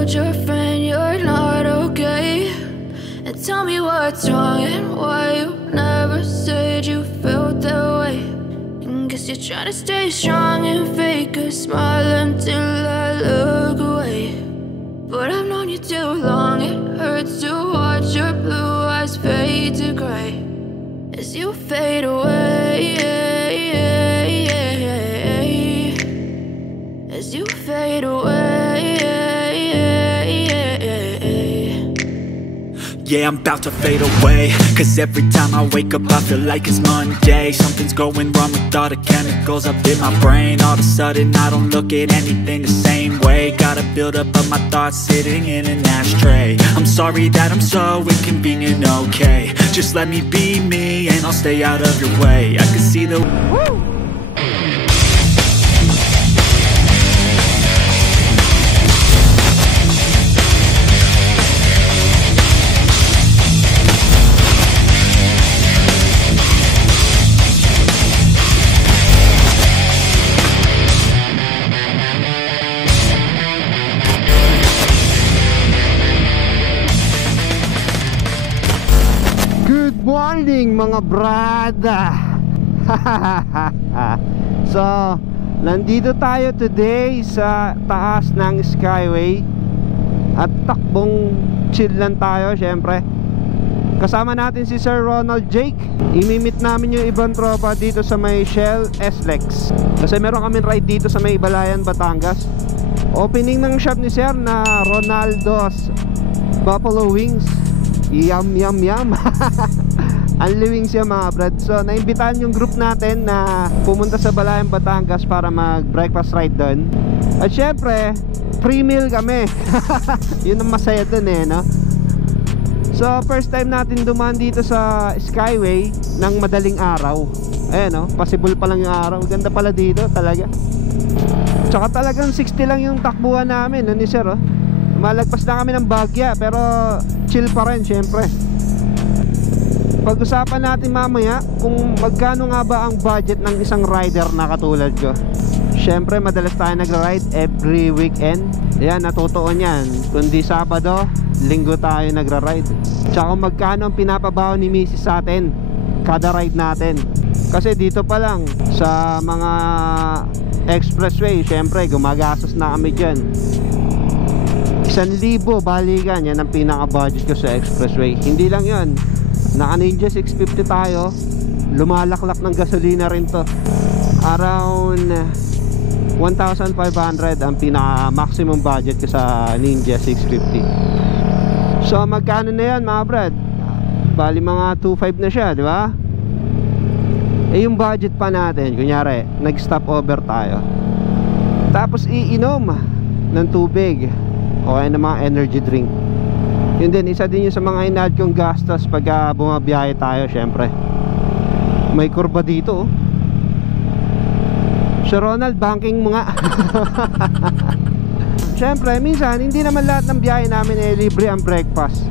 told your friend you're not okay, and tell me what's wrong and why you never said you felt that way. And guess you're trying to stay strong and fake a smile until I look away. But I've known you too long, it hurts to watch your blue eyes fade to gray as you fade away, as you fade away. Yeah, I'm about to fade away, cause every time I wake up I feel like it's Monday. Something's going wrong with all the chemicals up in my brain. All of a sudden I don't look at anything the same way. Gotta build up of my thoughts sitting in an ashtray. I'm sorry that I'm so inconvenient, okay. Just let me be me and I'll stay out of your way. I can see the Woo! Good morning mga brada. So, nandito tayo today sa taas ng Skyway at takbong chill lang tayo syempre. Kasama natin si Sir Ronald Jake. Imimit namin yung ibang tropa dito sa may Shell SLEX. Kasi meron kami ride dito sa may Balayan, Batangas. Opening ng shop ni Sir na Ronaldo's Buffalo Wings. Yum yum yum. Unli wings yan mga brad. So naimbitahan yung group natin na pumunta sa Balayan, Batangas para mag breakfast ride doon. At syempre free meal kami. Yun ang masaya dun eh, no? So first time natin dumaan dito sa Skyway ng madaling araw. Ayan, no? Possible pa lang yung araw. Ganda pala dito talaga. Tsaka talagang 60 lang yung takbuhan namin, no, ni Sir, oh. Malagpas na kami ng Bagya, pero chill pa rin syempre. Pag-usapan natin mamaya kung magkano nga ba ang budget ng isang rider na katulad ko. Syempre madalas tayo nagra-ride every weekend. Yan, natutuon yan. Kundi Sabado, Linggo tayo nagra-ride. Tsaka magkano ang pinapabaho ni Mrs. sa atin kada ride natin. Kasi dito pa lang sa mga expressway, syempre gumagastos na kami dyan. 1,000 balikan, yan ang pinaka-budget ko sa expressway. Hindi lang yun, naka Ninja 650 tayo, lumalaklak ng gasolina rin to. Around 1,500 ang pinaka-maximum budget ko sa Ninja 650. So magkano na yan mga brad? Bali mga 2,500 na siya, di ba? Eh yung budget pa natin, kunyari nag-stop over tayo, tapos iinom ng tubig o kaya ng mga energy drink, yun din, isa din yun sa mga inaad kong gastos pag bumabiyahe tayo. Syempre may kurba dito, oh. Sir Ronald, banking mo nga. Syempre minsan hindi naman lahat ng biyahe namin eh libre ang breakfast.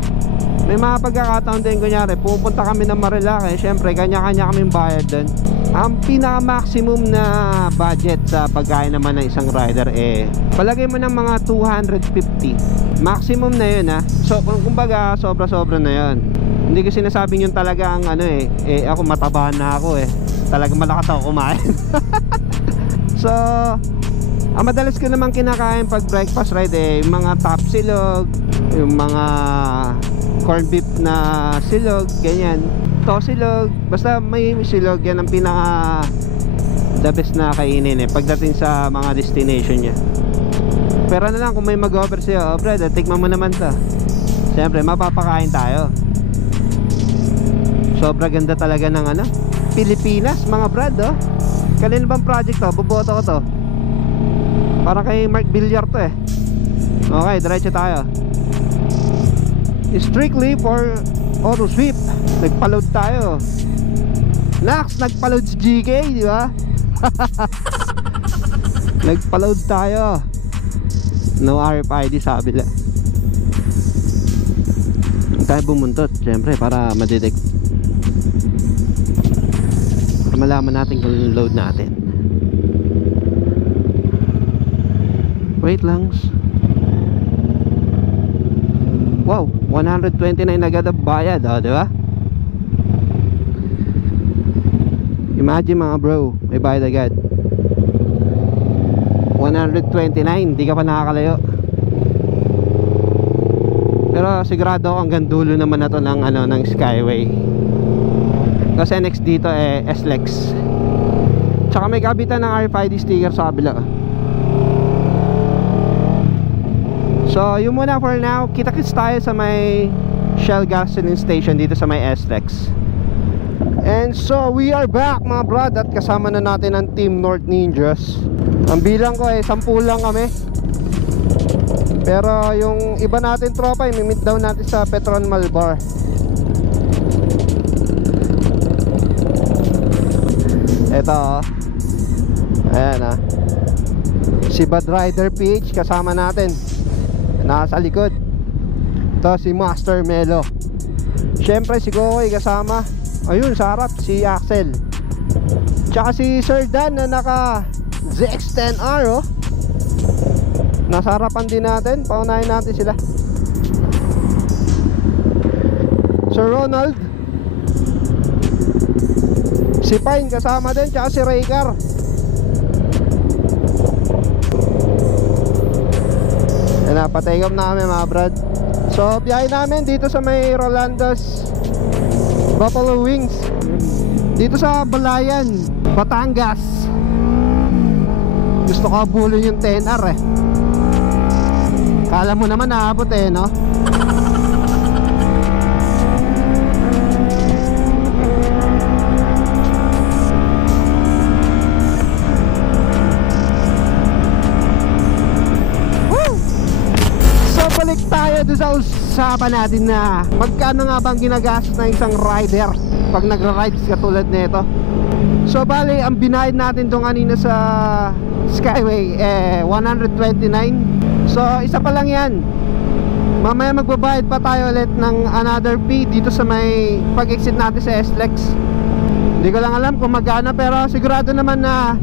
May mga pagkakataon din, kunyari pupunta kami ng Marilake, syempre kanya-kanya kaming bayad din. Ang pinaka-maximum na budget sa pagkain naman ng isang rider eh palagay mo ng mga 250. Maximum na yun, ha. So kumbaga sobra-sobra na yun. Hindi ko sinasabing yun talaga ang ano eh ako mataba na ako eh. Talagang malakas ako kumain. So ang madalas ko naman kinakain pag breakfast ride eh yung mga top silog, yung mga corn beef na silog, ganyan, to silog, basta may silog. Yan ang pinaka the best na kainin eh pagdating sa mga destination niya. Pero na lang kung may mag-offer sa'yo, oh brad, tikman mo naman to, siyempre mapapakain tayo. Sobra ganda talaga ng ano, Pilipinas mga brad, oh. Kanina bang project to? Buboto ko to. Para kay Mark Villar to eh. Okay, diretso tayo. Strictly for auto sweep. Nagpa-load tayo. Nax, nagpa-load si GK, di ba? Nagpa-load tayo. No RFID sabi lang. Tayo bumuntot, syempre, para ma-detect, para malaman natin kung yung load natin. Wait lang. Wow, 129 agad ang bayad, di ba? Imagine mga bro, may bayad agad 129, di ka pa nakakalayo. Pero sigurado ako hanggang dulo naman na to ng, ng Skyway. Kasi next dito SLEX. Tsaka may kabitan ng RFID sticker sa kabila. So yun muna for now. Kita-kits tayo sa may Shell gasoline station dito sa may SLEX. And so we are back mga brad. At kasama na natin ang Team North Ninjas. Ang bilang ko 10 lang kami. Pero yung iba natin tropa i-meet down natin sa Petron Malbar. Ito ayan si Bad Rider PH kasama natin, nasa likod. Ito si Master Melo. Siyempre si Gokoy kasama. Ayun sa harap si Axel. Tsaka si Sir Dan na naka ZX-10R nasa harapan din natin. Paunahin natin sila. Sir Ronald, si Pine kasama din. Tsaka si Raycar. Napatayom namin mga brad. So biyahe namin dito sa may Rolando's Buffalo Wings, dito sa Balayan, Batangas. Gusto ko abulin yung 10R Kala mo naman naabot no? Balik tayo doon sa usapan natin na magkano nga bang ginagastos ng isang rider pag nagra-rides katulad nito. So bali ang binayad natin doon kanina sa Skyway 129. So isa pa lang yan. Mamaya magbabayad pa tayo ulit ng another fee dito sa may pag-exit natin sa SLEX. Hindi ko lang alam kung magkano, pero sigurado naman na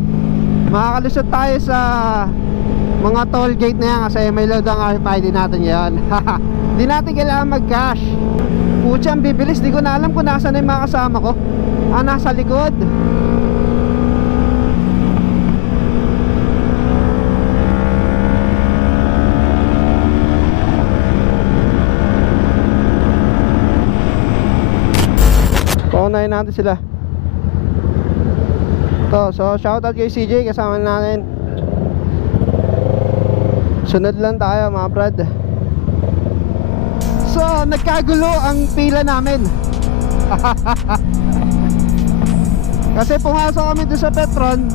makakalusot tayo sa mga toll gate na yan kasi may load ang RFID natin yan. Di natin kailangan mag-cash. Pucha, ang bibilis. Di ko na alam kung nasa na yung mga kasama ko. Nasa likod. Paunahin natin sila. So shoutout kay CJ, kasama natin. Sunod lang tayo mga brad. So nagkagulo ang pila namin. Kasi pumasok kami doon sa Petron,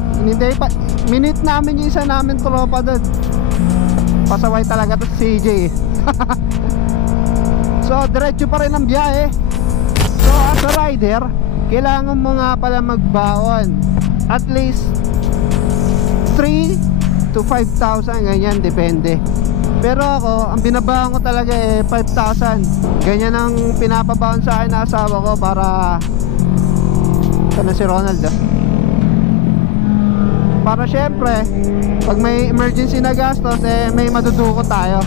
minute namin yung isa namin tropa doon. Pasaway talaga to si CJ. So diretso pa rin ang biyahe. So as a rider, kailangan mo nga pala magbaon at least 3 to 5,000, ganyan, depende. Pero ako, ang binabaon ko talaga 5,000. Ganyan ang pinapabaon sa akin na asawa ko para sana si Ronald para syempre pag may emergency na gastos may madudukot tayo.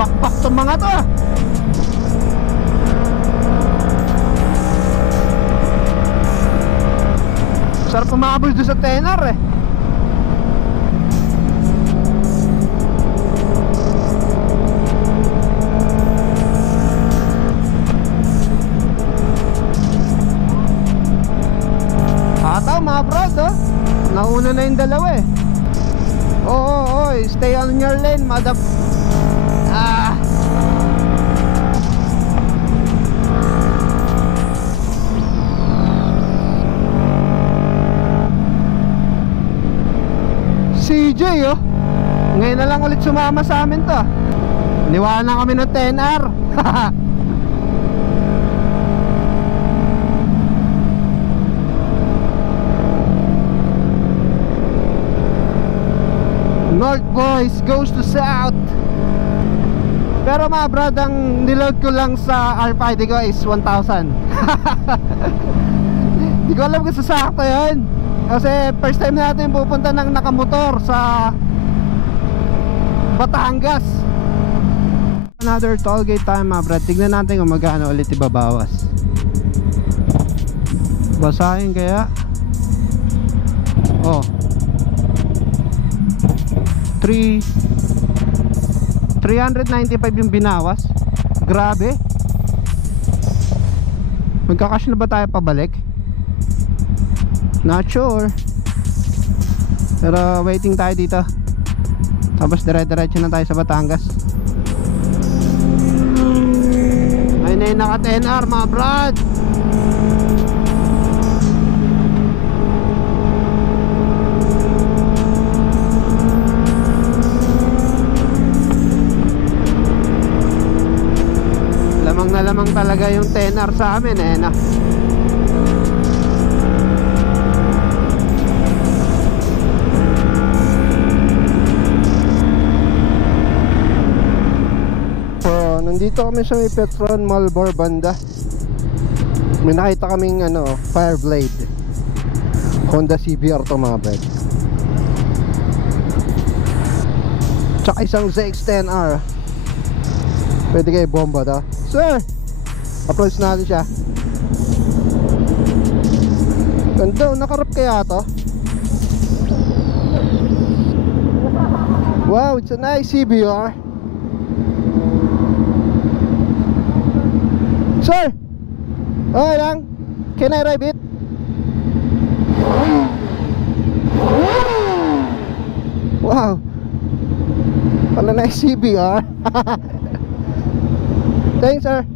Bakbak tong mga to. Sarap umabol doon sa 10R Ataw mga brad nauna na yung dalawa Oo, stay on your lane madam. CJ ngayon na lang ulit sumama sa amin to. Niwanan kami ng 10R. North boys goes to south. Pero mga brad, ang niload ko lang sa RFID ko is 1,000. Di ko alam kung sasakto yun. Kasi first time natin pupunta ng nakamotor sa Batangas. Another toll gate time mga brad. Tignan natin kung magkano ulit ibabawas. Basahin kaya. Oh, 395 yung binawas. Grabe. Magkakash na ba tayo pabalik? Not sure. Pero waiting tayo dito. Tapos dire-diretso na tayo sa Batangas. Ayun na yung naka 10R mga brad. Lamang na lamang talaga yung 10R sa amin eh na. Nandito kami sa may Petron Malbar banda. May nakita kaming Fireblade Honda CBR to mga brad. Tsaka isang ZX-10R. Pwede kayo bomba to. Sir, approach natin siya. Ganda, nakarap kaya to. Wow, it's a nice CBR. Sir, okay lang. Can I drive it? Wow, pala na CBR. Thanks sir.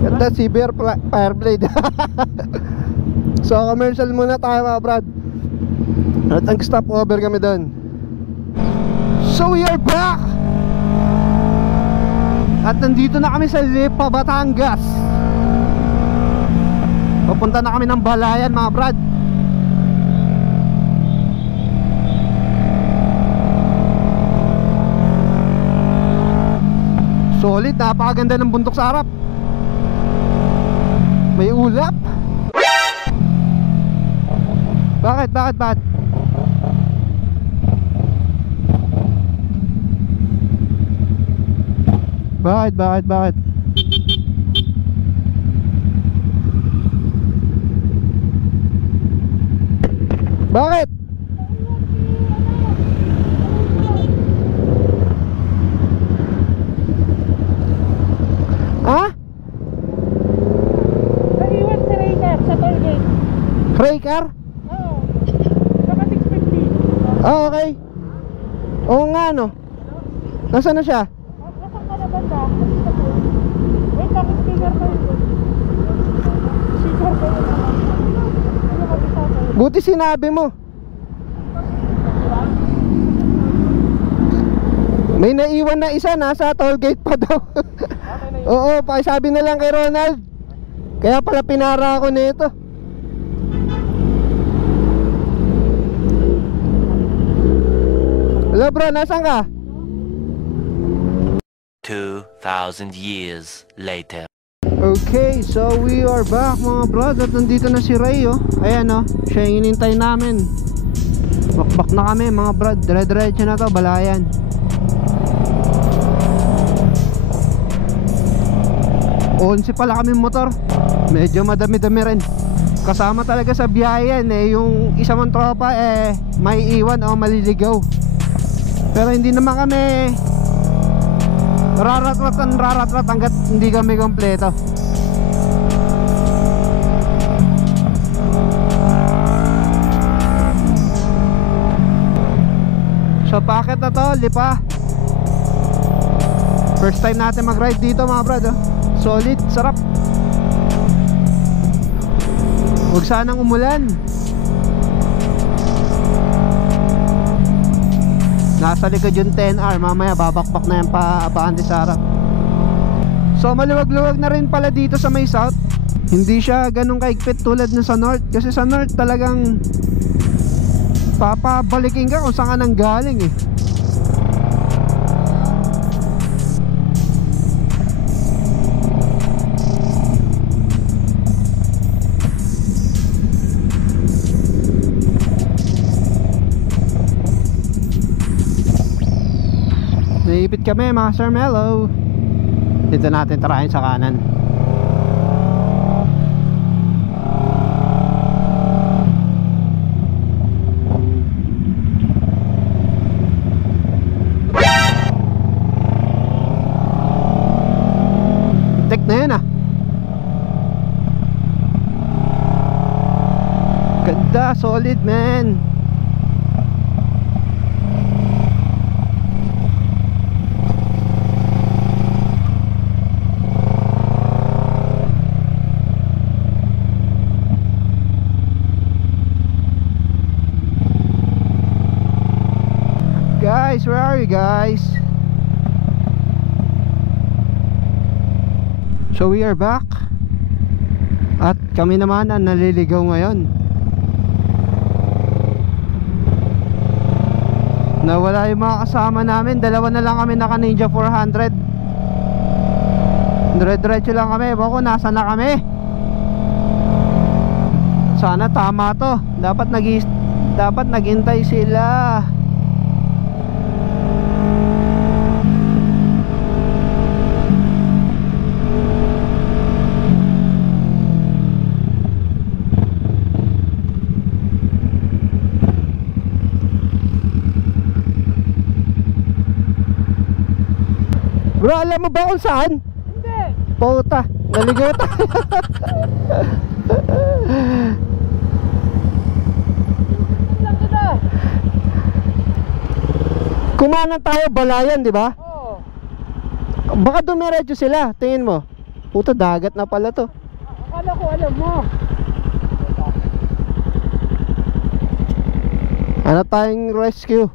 Ganda CBR Fireblade. So commercial muna tayo mga brad. At ang stop over kami doon. So we are back. At nandito na kami sa Lipa, Batangas. Papunta na kami ng Balayan mga brad. Solid, napakaganda ng bundok sa harap. May ulap. Bakit? Bakit? Bakit? Ha? Naiwan si Raycar sa toll gate. Raycar? Oo. Saka 650. Ah, okay. Oo nga no. Nasaan na siya? Nasaan ka na banda? Wait lang, speaker ko yun. Speaker ko yun. Ano mag-isa ko? Buti sinabi mo. May naiwan na isa, nasa toll gate pa daw. Oo, pakisabi na lang kay Ronald. Kaya pala pinara ako nito. Hello bro, nasaan ka? 2,000 years later. Okay, so we are back mga bro. At nandito na si Ray oh. Ayan oh, siya yung inintay namin. Bakbak na kami mga bro. Dire-diretso na to, Balayan. Onsi pala kami motor. Medyo madami-dami rin. Kasama talaga sa biyahe yan eh. Yung isa mong tropa eh may iwan o maliligaw. Pero hindi naman kami raratrat hanggat hindi kami kompleto. So packet na to, Lipa. First time natin mag-ride dito mga brad oh. Solid, sarap. Huwag sanang umulan. Nasa likod yung 10R. Mamaya babakbak na yan pa abante sa harap. So maluwag-luwag na rin pala dito sa may south. Hindi siya ganun kaigpit tulad na sa north. Kasi sa north talagang papabalikin ka kung saan ka nang galing eh. kami mga Sir Mello. Dito natin tarahin sa kanan. Tek na yan ah. Ganda, solid man. Guys, where are you guys? So we are back. At kami naman ang naliligaw ngayon. Nawala yung mga kasama namin. Dalawa na lang kami naka Ninja 400. Dire-diretso lang kami. Bako, nasa na kami? Sana tama to. Dapat naghintay sila. Bro, alam mo ba kung saan? Hindi. Puta, naligaw tayo. Lang kita. Kumanan tayo, Balayan, di ba? Oo. Baka dumiretso sila, tingin mo. Puta, dagat na pala to. Akala ko alam mo. Ano tayong rescue?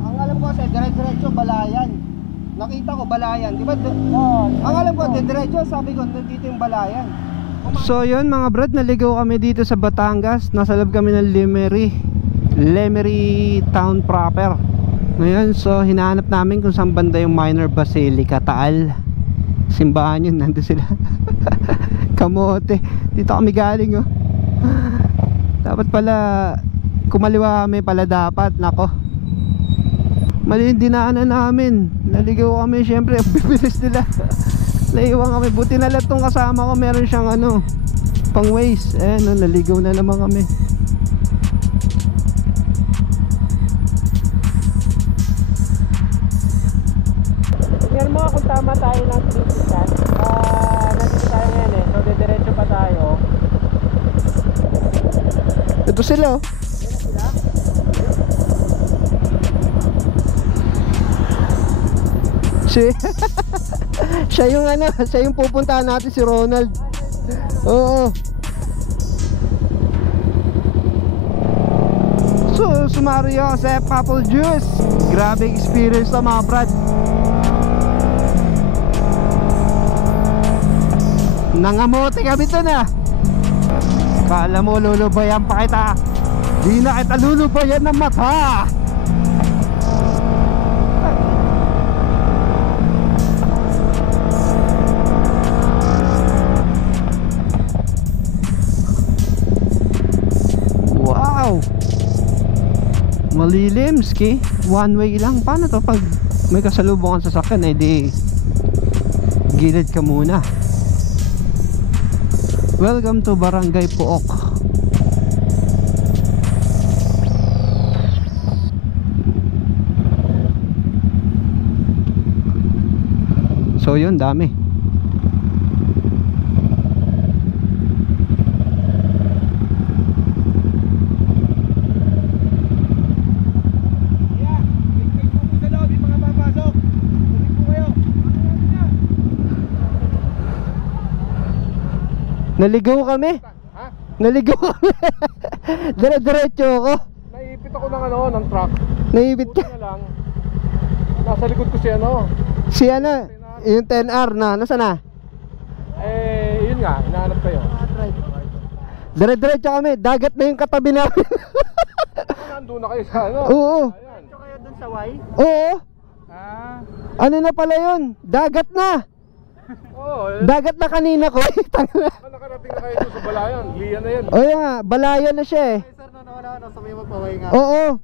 Ang alam ko kasi dire-diretso Balayan. Nakita ko Balayan, di ba? Ang alam ko dire-diretso, sabi ko nandito yung Balayan. So yun mga brad, naligaw kami dito sa Batangas. Nasa loob kami ng Lemery town proper. Ngayon, so hinahanap namin kung saan banda yung Minor Basilica, Taal. Simbahan yun, nandun sila. Kamote. Dito kami galing oh. Dapat pala kumaliwa kami pala dapat. Nako, mali yung dinaanan namin. Naligaw kami, syempre. Bibilis nila. Naiwan kami. Buti na lang tong kasama ko, meron siyang ano, pang waste. Eh no, naligaw na naman kami. Tingnan mo kung tama tayo ng tinitikan. Nandito tayo ngayon eh. So, diretso pa tayo. Ito sila oh. Siya yung ano, siya yung pupuntahan natin, si Ronald. Oo. So, sumario sa Apple Juice. Grabe experience to mga brad. Nangamote kami to na. Kala mo lulubayan pa kita. Di na kita lulubayan ng mata. Wow, malilim ski. One way lang. Paano to pag may kasalubong kang sasakyan? Eh di gilid ka muna. Welcome to Barangay Pook. So yun, dami. Naligaw kami. Ha? Naligaw kami. Dire-diretso ako. Naipit ako ng ano, ng truck. Naibit Buti ka. na lang. Nasa likod ko si ano. Si ano, yung 10R na, nasa na? Yun nga, hinahanap kayo. Dire-diretso kami, dagat na yung katabi namin. Nandun na kayo sa ano. Oo. Ayan. Kayo dun sa Y? Oo. Ah. Ano na pala yun? Dagat na. Oo. Dagat na kanina ko. Nakarating na kayo dun sa Balayan. Liya na yan. O yan nga, Balayan na siya eh. Sir, na nawala, nasa may magpaway nga. Oo.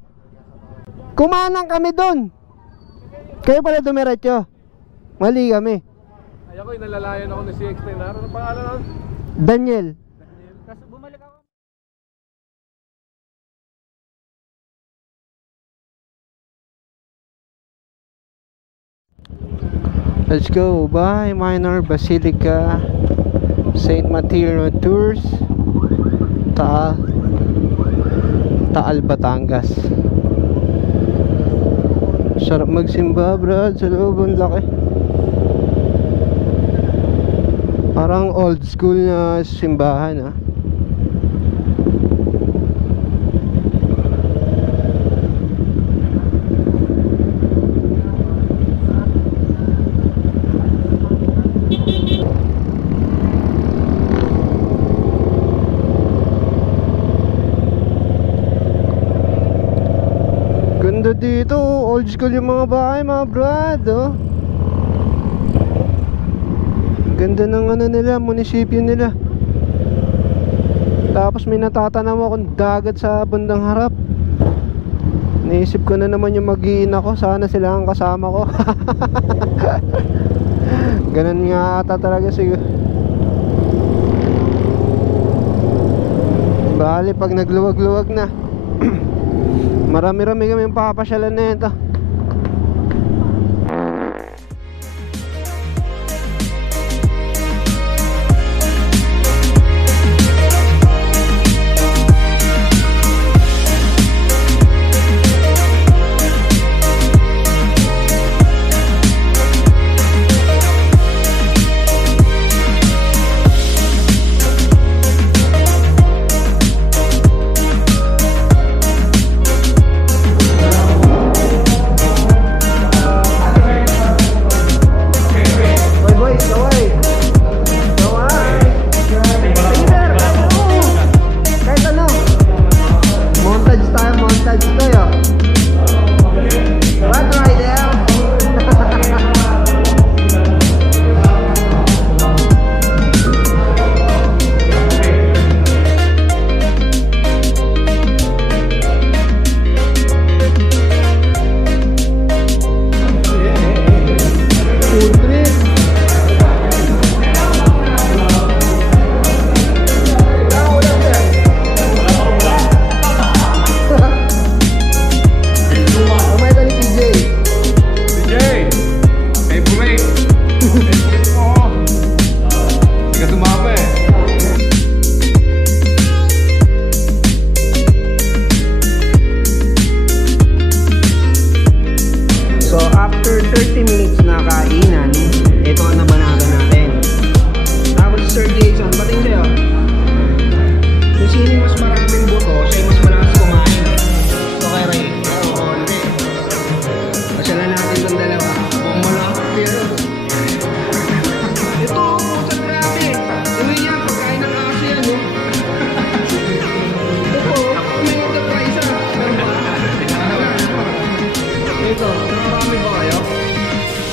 Kumanang kami doon. Kayo pala dumiretso. Mali kami. Ay ako, inalalayan ako ng CX9. Ano pangalan nun? Daniel. Tapos bumalik ako. Let's go. Bye, Minor Basilica St. Mateo Tours, Taal, Batangas. Sarap magsimba, brad, sa loob. Ang laki. Parang old school na simbahan, ah. Ganda dito, old school yung mga bahay, mga brad, oh. Ganda ng ano nila, munisipyo nila. Tapos may natatanam akong dagat sa bandang harap. Naisip ko na naman yung mag-iin ako, sana sila ang kasama ko. Ganun nga ata talaga siguro. Bali pag nagluwag-luwag na, marami-rami kami yung papasyalan na ito.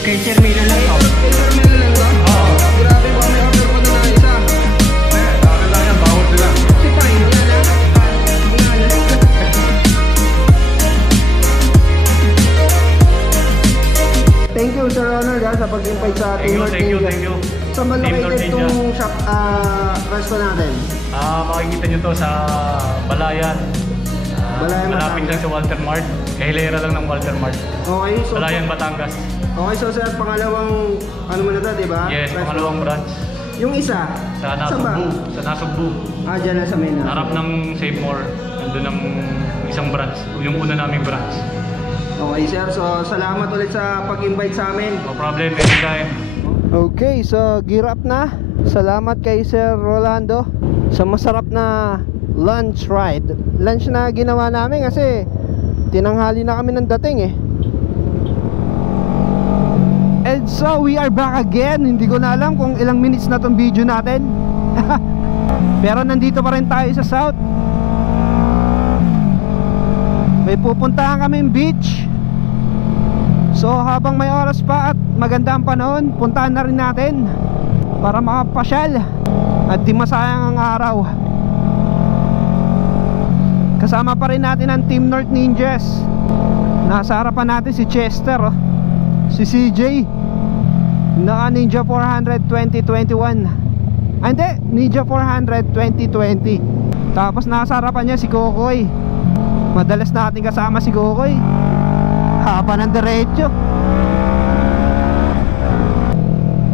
Kay Sir Mila lang to. Kay Sir Mila lang to? Oo. Grabe ba, may order ko na isa. Akin lang yan, bawal sila. Si Pine, yan na. Thank you Sir Ronald sa pag-invite sa Team North Ninja. Thank you. Saan ba located itong shop, resto natin? Makikita nyo to sa Balayan. Balayan, Malapit lang sa Walter Mart. Kahilera lang ng Walter Mart. Okay, so Balayan, Batangas. okay, so sir, pangalawang ano mo na to, di ba? Yes, Resto. pangalawang branch. Yung isa? Sa saan ba? Nasugbu. Sa Nasugbu. Dyan na sa main na. Harap ng Save More. Nandun ang isang branch. Yung una naming branch. Okay sir, so salamat ulit sa pag-invite sa amin. No problem, anytime. Okay, so gear up na. Salamat kay Sir Rolando sa masarap na lunch ride. Lunch na ginawa namin kasi tinanghali na kami ng dating eh. And so we are back again. Hindi ko na alam kung ilang minutes na tong video natin. Pero nandito pa rin tayo sa South. May pupuntahan kaming beach. So habang may oras pa at maganda ang panahon, puntahan na rin natin para makapasyal at di masayang ang araw. Kasama pa rin natin ang Team North Ninjas Nasa harapan natin si Chester, oh. Si CJ naka Ninja 400 2021. Ah, hindi, Ninja 400 2020. Tapos nasa harapan niya si Kokoy. Madalas natin kasama si Kokoy. Haba ng diretso.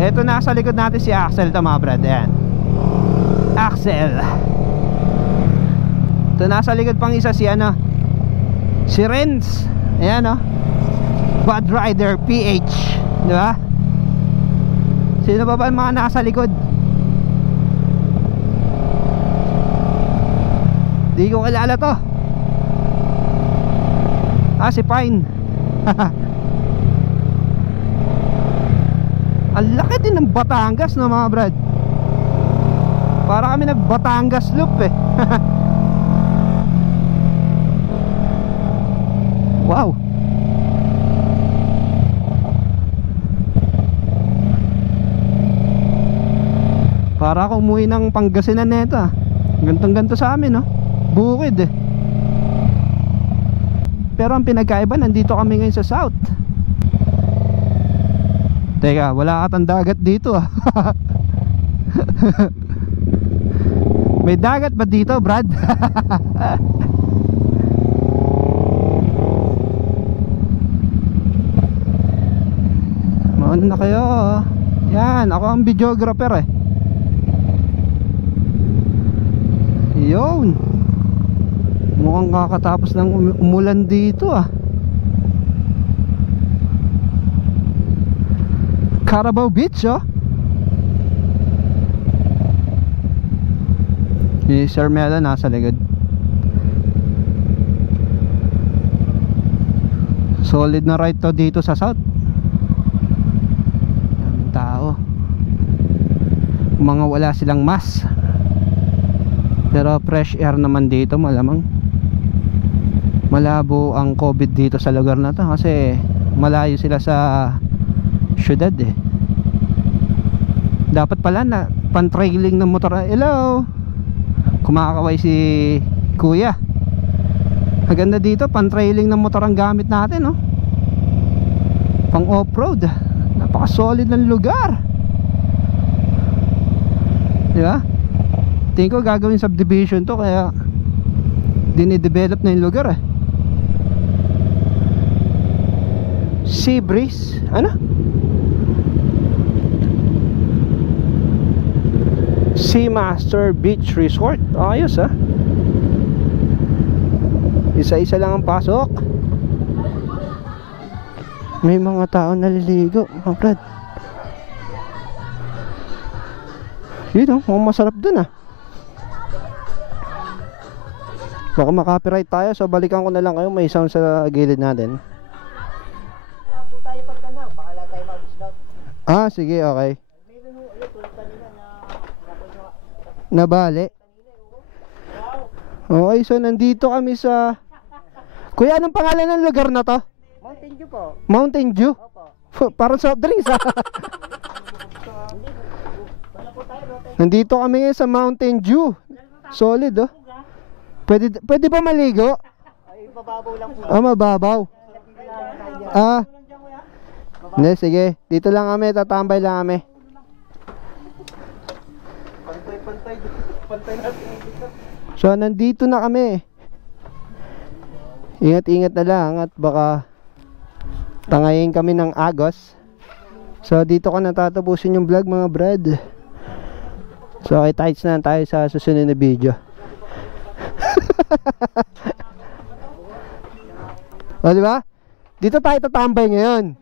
Eto, nasa likod natin si Axel, to mga brad. Ayan, Axel. Ito, nasa likod pang isa si ano, si Renz. Ayan, oh, Bad Rider PH, di ba? Sino ba ang mga nasa likod? Di ko kilala to. Ah, si Pine. Ang laki din ng Batangas, no mga brad? Para kami nag Batangas loop eh. Wow. Para ako umuwi ng Pangasinan nito, ah. Gantong-ganto sa amin, no? Bukid eh. Pero ang pinagkaiba, nandito kami ngayon sa south. Teka, wala atang dagat dito, ah. May dagat ba dito, Brad? Mauna na kayo, oh. Yan, ako ang videographer eh. Yun. Mukhang kakatapos ng umulan dito, ah. Carabao Beach, oh. Si Sir Melo nasa likod. Solid na ride to dito sa south. Ang tao. Mga wala silang mask. Pero fresh air naman dito, malamang. Malabo ang COVID dito sa lugar na to kasi malayo sila sa syudad eh. Dapat pala na pan-trailing ng motor. Hello, kumakaway si kuya. Maganda dito, pan-trailing ng motor ang gamit natin, no? Pang off-road. Napaka-solid ng lugar, di ba? Tingin ko gagawin subdivision to, kaya dinidevelop na yung lugar eh. Sea breeze, ano? Seamaster Beach Resort. Ayos, ah. Isa-isa lang ang pasok. May mga tao naliligo, mga brad. Yun, oh, masarap dun, ah. Baka makapiright tayo, so balikan ko na lang kayo. May sound sa gilid natin. Ah, sige, okay. Nabali. Okay, so nandito kami sa... Kuya, anong pangalan ng lugar na to? Mountain Dew po. Mountain Dew? Opo. Parang soft drinks, ah. Nandito kami ngayon sa Mountain Dew. Solid, oh. Pwede ba maligo? Ay, mababaw lang po. Ah, mababaw. Ah. Hindi, sige. Dito lang kami, tatambay lang kami. Pantay natin dito. So, nandito na kami. Ingat-ingat na lang at baka tangayin kami ng agos. So, dito ko natatapusin yung vlog, mga brad. So, kita-kits na tayo sa susunod na video. O, diba? Dito tayo tatambay ngayon.